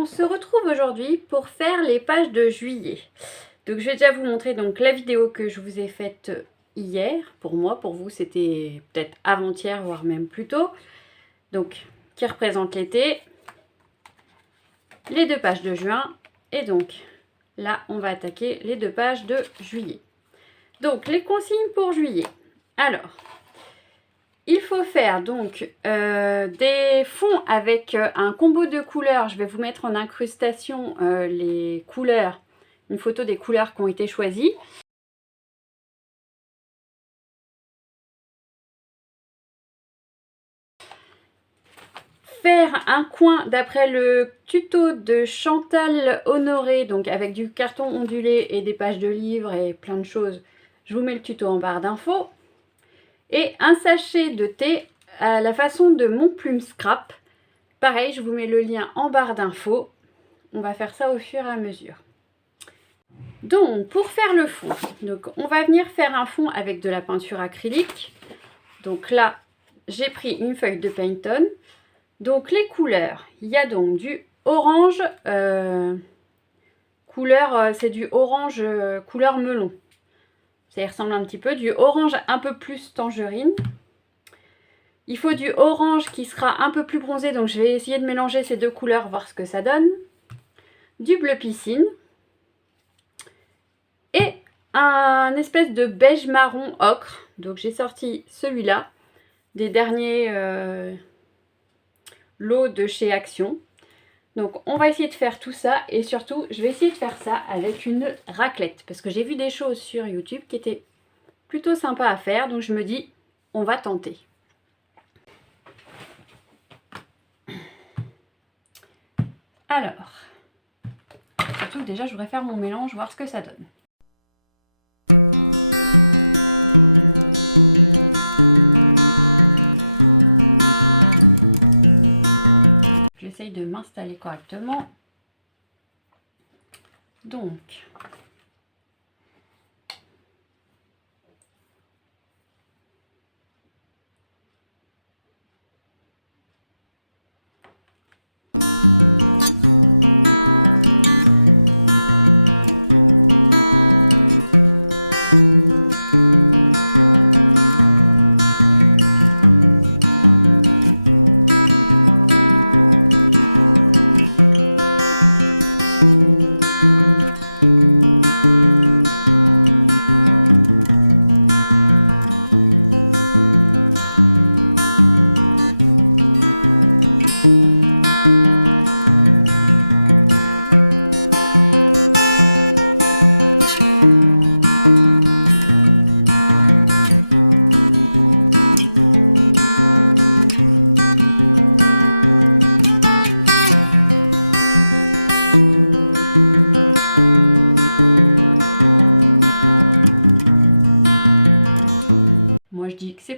On se retrouve aujourd'hui pour faire les pages de juillet. Donc je vais déjà vous montrer donc la vidéo que je vous ai faite hier. Pour moi, pour vous c'était peut-être avant-hier, voire même plus tôt. Donc qui représente l'été. Les deux pages de juin. Et donc là on va attaquer les deux pages de juillet. Donc les consignes pour juillet. Alors, il faut faire donc des fonds avec un combo de couleurs. Je vais vous mettre en incrustation les couleurs, une photo des couleurs qui ont été choisies. Faire un coin d'après le tuto de Chantal Honoré, donc avec du carton ondulé et des pages de livres et plein de choses. Je vous mets le tuto en barre d'infos. Et un sachet de thé à la façon de mon plume scrap. Pareil, je vous mets le lien en barre d'infos. On va faire ça au fur et à mesure. Donc, pour faire le fond, donc on va venir faire un fond avec de la peinture acrylique. Donc là, j'ai pris une feuille de Pantone. Donc les couleurs, il y a donc du orange, c'est du orange couleur melon. Ça y ressemble un petit peu, du orange un peu plus tangerine. Il faut du orange qui sera un peu plus bronzé, donc je vais essayer de mélanger ces deux couleurs, voir ce que ça donne. Du bleu piscine. Et un espèce de beige marron ocre. Donc j'ai sorti celui-là, des derniers lots de chez Action. Donc on va essayer de faire tout ça, et surtout je vais essayer de faire ça avec une raclette. Parce que j'ai vu des choses sur YouTube qui étaient plutôt sympas à faire, donc je me dis, on va tenter. Alors, surtout déjà je voudrais faire mon mélange, voir ce que ça donne. J'essaye de m'installer correctement. Donc,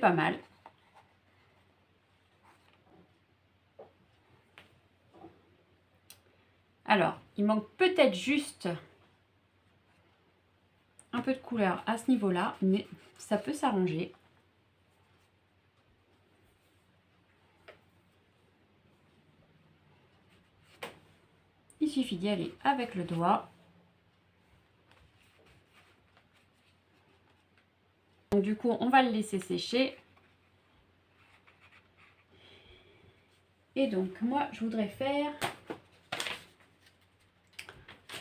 pas mal. Alors, il manque peut-être juste un peu de couleur à ce niveau-là, mais ça peut s'arranger. Il suffit d'y aller avec le doigt. Donc du coup, on va le laisser sécher. Et donc, moi, je voudrais faire...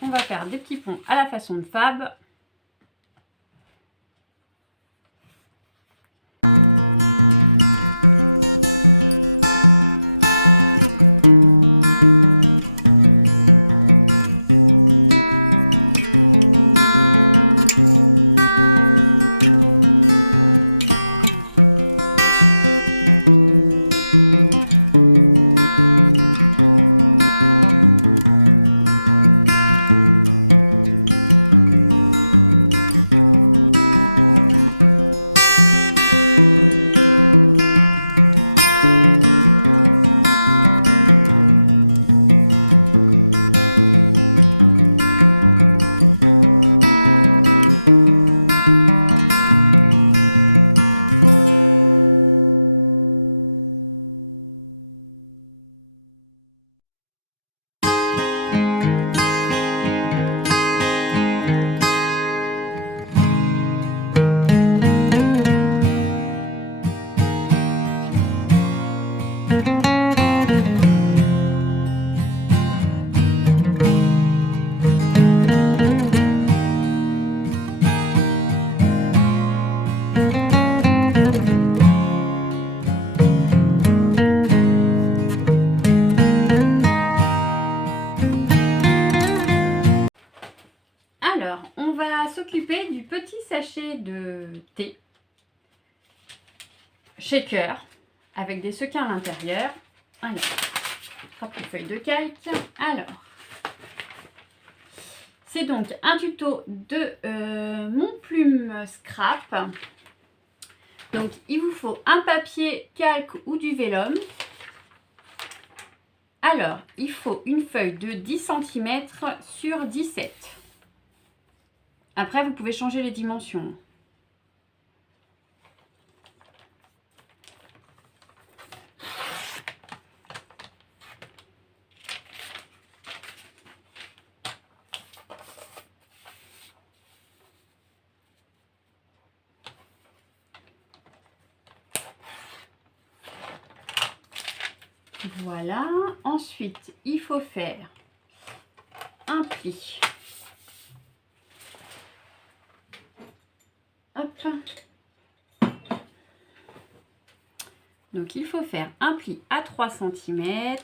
On va faire des petits ponts à la façon de Fab. Alors, on va s'occuper du petit sachet de thé shaker avec des sequins à l'intérieur. Alors, hop, une feuille de calque. Alors, c'est donc un tuto de Mon Plume Scrap. Donc, il vous faut un papier calque ou du vélum. Alors, il faut une feuille de 10 cm sur 17. Après, vous pouvez changer les dimensions. Voilà. Ensuite, il faut faire un pli. Hop. Donc, il faut faire un pli à 3 cm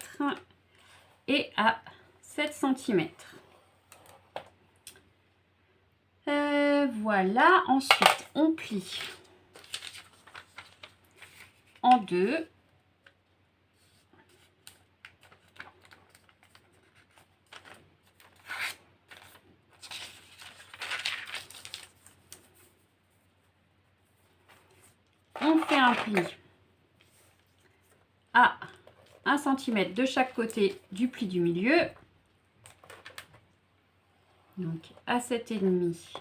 et à 7 cm. Voilà. Ensuite, on plie en deux. On fait un pli à 1 cm de chaque côté du pli du milieu. Donc à 7,5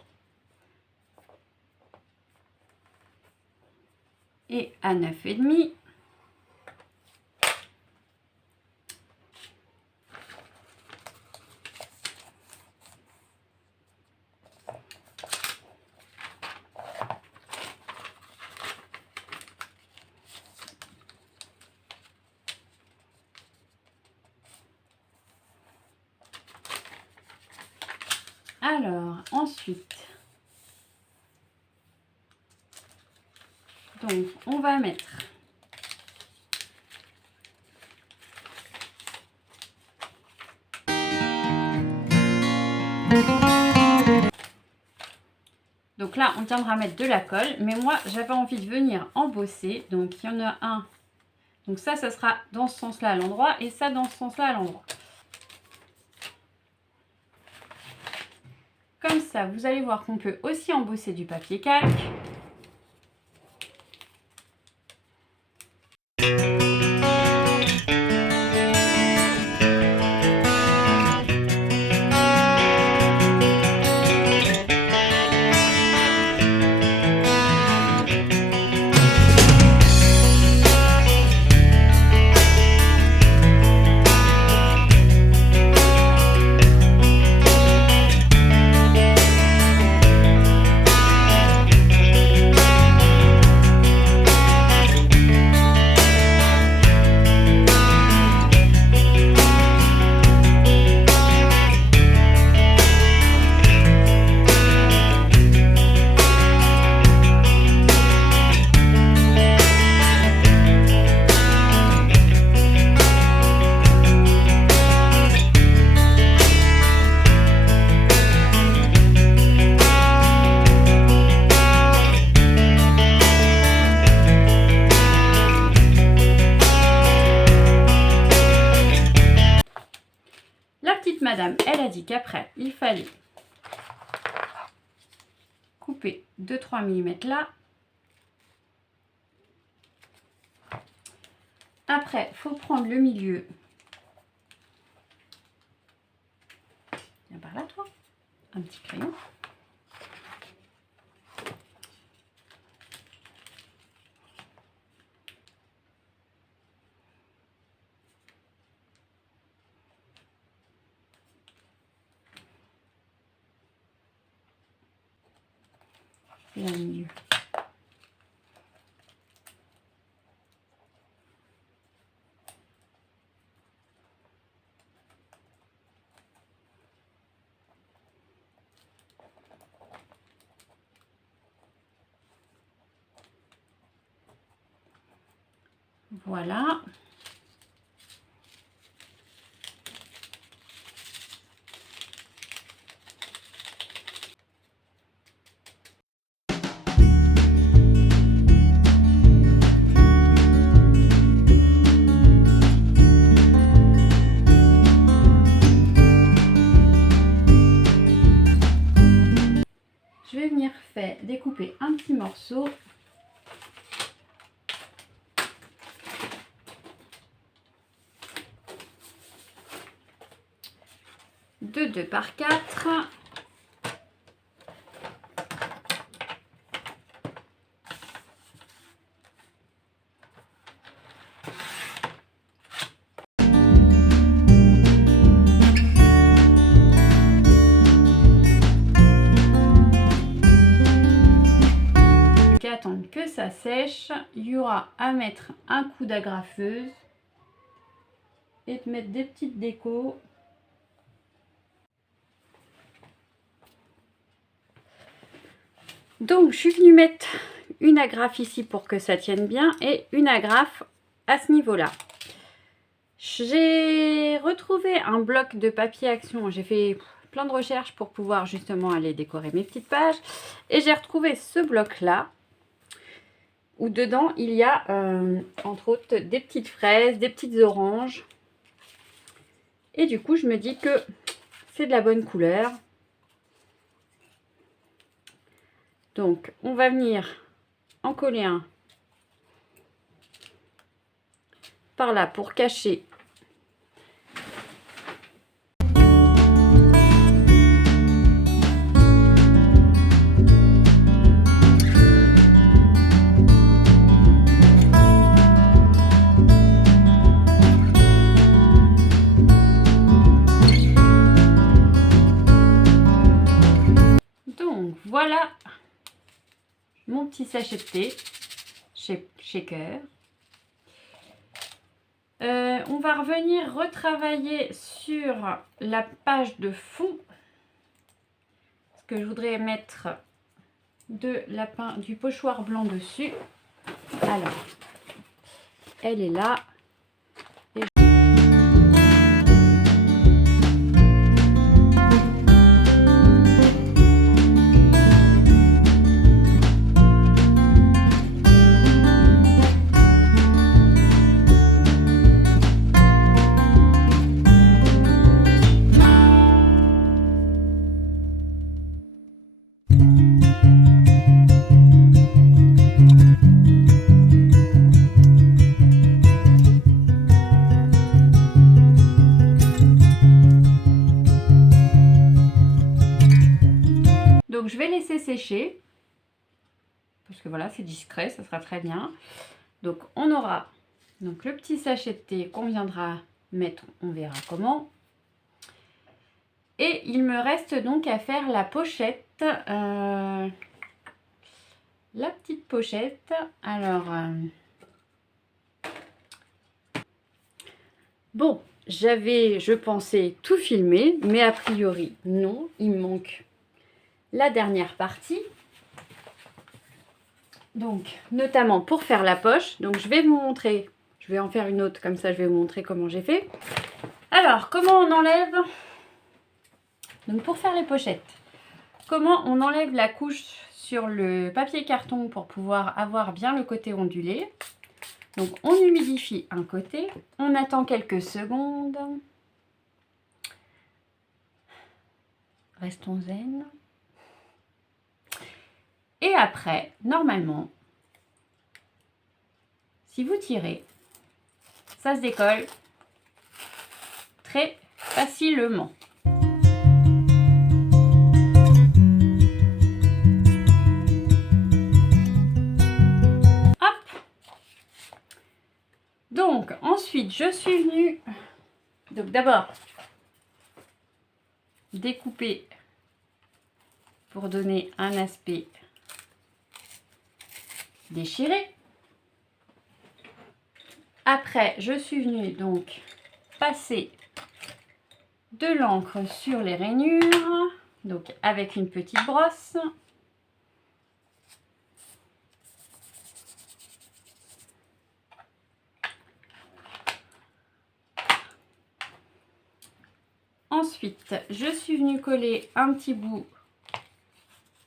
et à 9,5. Alors, ensuite, donc on va mettre donc là, on viendra mettre de la colle, mais moi, j'avais envie de venir embosser. Donc, il y en a un. Donc ça sera dans ce sens-là à l'endroit et ça dans ce sens-là à l'endroit. Comme ça, vous allez voir qu'on peut aussi embosser du papier calque. Madame, elle a dit qu'après, il fallait couper 2-3 mm là. Après, il faut prendre le milieu. Viens par là, toi. Un petit crayon. Et là, au milieu. Voilà. je vais venir découper un petit morceau. De 2 par 4. Attendre que ça sèche, il y aura à mettre un coup d'agrafeuse et de mettre des petites décos. Donc je suis venue mettre une agrafe ici pour que ça tienne bien et une agrafe à ce niveau là. J'ai retrouvé un bloc de papier action, j'ai fait plein de recherches pour pouvoir justement aller décorer mes petites pages et j'ai retrouvé ce bloc là où dedans il y a entre autres des petites fraises, des petites oranges. Et du coup je me dis que c'est de la bonne couleur. Donc on va venir en coller un par là pour cacher . Voilà mon petit sachet de thé shaker. On va revenir retravailler sur la page de fond parce que je voudrais mettre du pochoir blanc dessus. Alors, elle est là. Donc je vais laisser sécher parce que voilà, c'est discret, ça sera très bien. Donc on aura donc le petit sachet de thé qu'on viendra mettre, on verra comment. Et il me reste donc à faire la pochette, la petite pochette. Alors bon, je pensais tout filmer, mais a priori non, il me manque la dernière partie. Donc notamment pour faire la poche. Donc je vais vous montrer, je vais en faire une autre comme ça, je vais vous montrer comment j'ai fait. Alors comment on enlève, donc pour faire les pochettes, comment on enlève la couche sur le papier carton pour pouvoir avoir bien le côté ondulé. Donc on humidifie un côté, on attend quelques secondes, restons zen. Et après, normalement, si vous tirez, ça se décolle très facilement. Hop. Donc, ensuite, je suis venue, donc d'abord, découper pour donner un aspect déchiré. Après, je suis venue donc passer de l'encre sur les rainures, donc avec une petite brosse. Ensuite, je suis venue coller un petit bout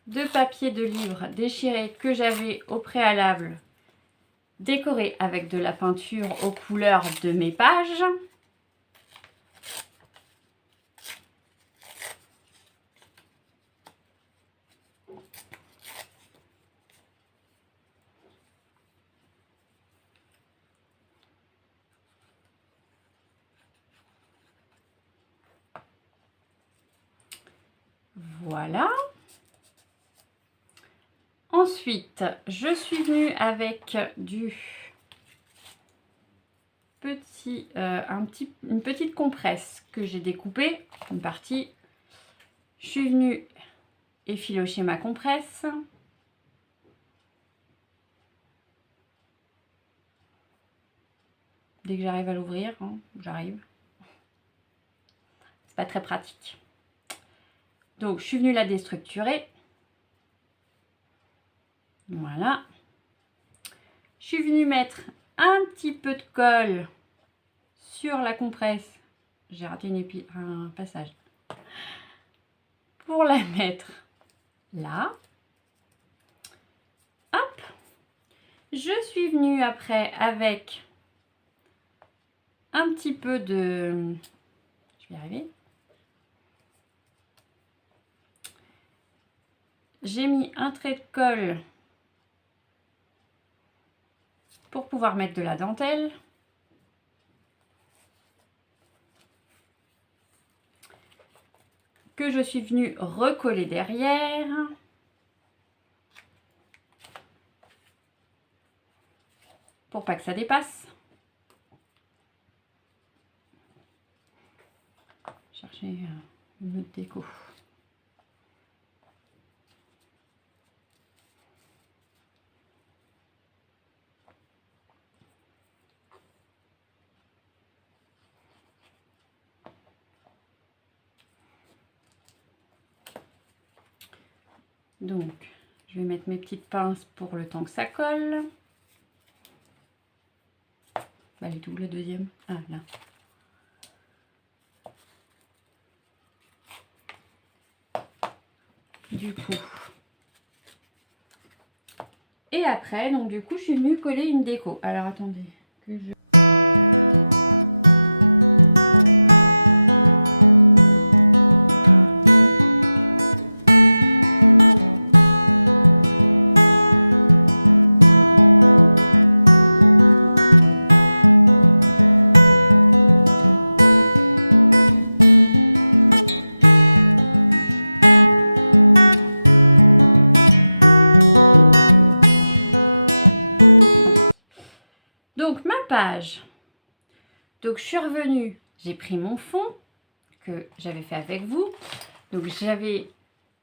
de papier de livre déchiré que j'avais au préalable décoré avec de la peinture aux couleurs de mes pages. Voilà. Ensuite, je suis venue avec du petit, une petite compresse que j'ai découpée, une partie. Je suis venue effilocher ma compresse. Dès que j'arrive à l'ouvrir, hein, j'arrive. C'est pas très pratique. Donc, je suis venue la déstructurer. Voilà. Je suis venue mettre un petit peu de colle sur la compresse. J'ai raté un passage. Pour la mettre là. Hop. Je suis venue après avec un petit peu de... Je vais y arriver. J'ai mis un trait de colle pour pouvoir mettre de la dentelle. Que je suis venue recoller derrière. Pour pas que ça dépasse. Chercher une autre déco. Donc, je vais mettre mes petites pinces pour le temps que ça colle. Bah, elle est où, le deuxième? Ah, là. Du coup. Et après, donc du coup, je suis venue coller une déco. Alors, attendez. Que je... Donc, ma page. Donc, je suis revenue. J'ai pris mon fond que j'avais fait avec vous. Donc, j'avais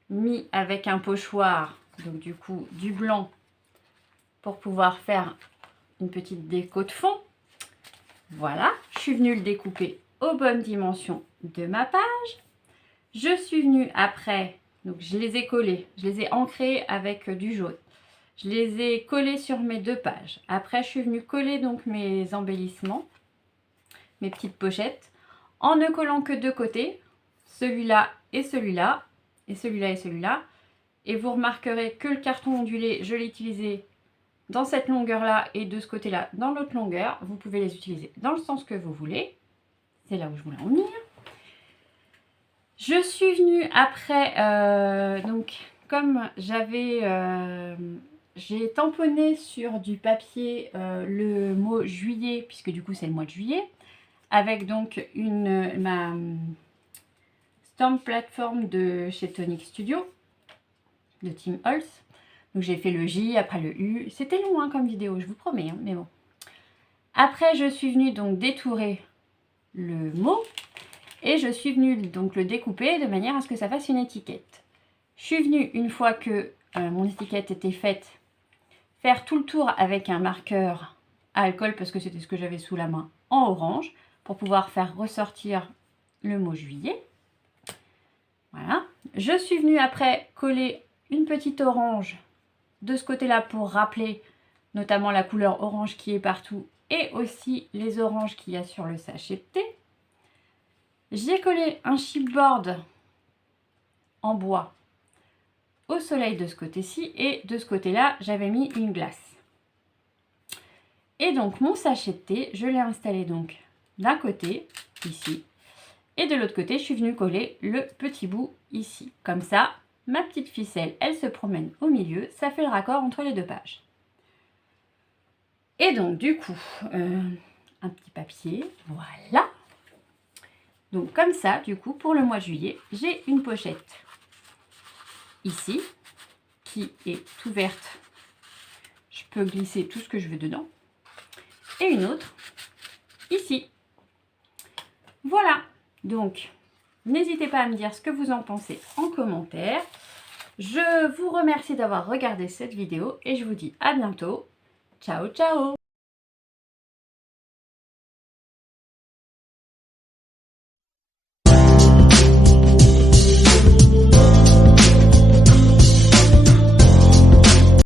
mis avec un pochoir, donc du coup, du blanc pour pouvoir faire une petite déco de fond. Voilà, je suis venue le découper aux bonnes dimensions de ma page. Je suis venue après, donc je les ai collés, je les ai ancrés avec du jaune. Je les ai collés sur mes deux pages. Après, je suis venue coller donc mes embellissements, mes petites pochettes, en ne collant que deux côtés, celui-là et celui-là, et celui-là et celui-là. Et vous remarquerez que le carton ondulé, je l'ai utilisé dans cette longueur-là et de ce côté-là dans l'autre longueur. Vous pouvez les utiliser dans le sens que vous voulez. C'est là où je voulais en venir. Je suis venue après, donc comme j'avais... j'ai tamponné sur du papier le mot juillet, puisque du coup c'est le mois de juillet, avec donc ma stamp plateforme de chez Tonic Studio, de Tim Holtz. Donc j'ai fait le J, après le U. C'était long hein, comme vidéo, je vous promets, hein, mais bon. Après, je suis venue donc détourer le mot et je suis venue donc le découper de manière à ce que ça fasse une étiquette. Je suis venue, une fois que mon étiquette était faite, faire tout le tour avec un marqueur à alcool, parce que c'était ce que j'avais sous la main, en orange, pour pouvoir faire ressortir le mot juillet. Voilà. Je suis venue après coller une petite orange de ce côté-là pour rappeler notamment la couleur orange qui est partout et aussi les oranges qu'il y a sur le sachet de thé. J'ai collé un chipboard en bois au soleil de ce côté-ci et de ce côté-là, j'avais mis une glace. Et donc mon sachet de thé, je l'ai installé donc d'un côté, ici, et de l'autre côté, je suis venue coller le petit bout ici. Comme ça, ma petite ficelle, elle se promène au milieu, ça fait le raccord entre les deux pages. Et donc du coup, un petit papier, voilà. Donc comme ça, du coup, pour le mois de juillet, j'ai une pochette ici, qui est ouverte. Je peux glisser tout ce que je veux dedans. Et une autre ici. Voilà, donc n'hésitez pas à me dire ce que vous en pensez en commentaire. Je vous remercie d'avoir regardé cette vidéo et je vous dis à bientôt. Ciao, ciao!